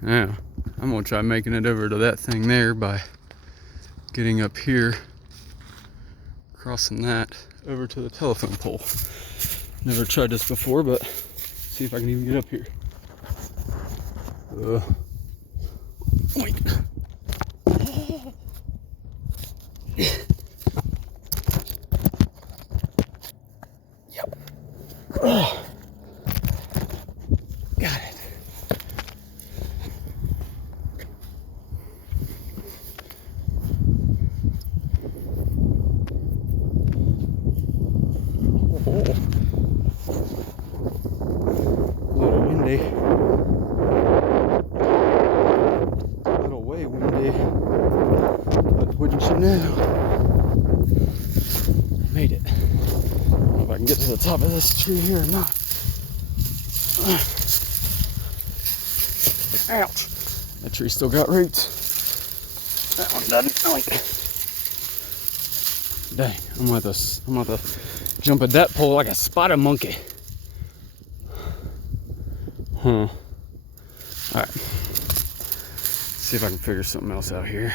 Yeah, I'm gonna try making it over to that thing there by getting up here, crossing that over to the telephone pole. Never tried this before, but see if I can even get up here. Wait. Yep. Got it. A little windy. A little way windy. But wouldn't you know? I made it. I don't know if I can get to the top of this tree here or not. Ouch. That tree still got roots. That one doesn't. Dang, I'm gonna have to jump at that pole like a spotted monkey. Huh. Alright. See if I can figure something else out here.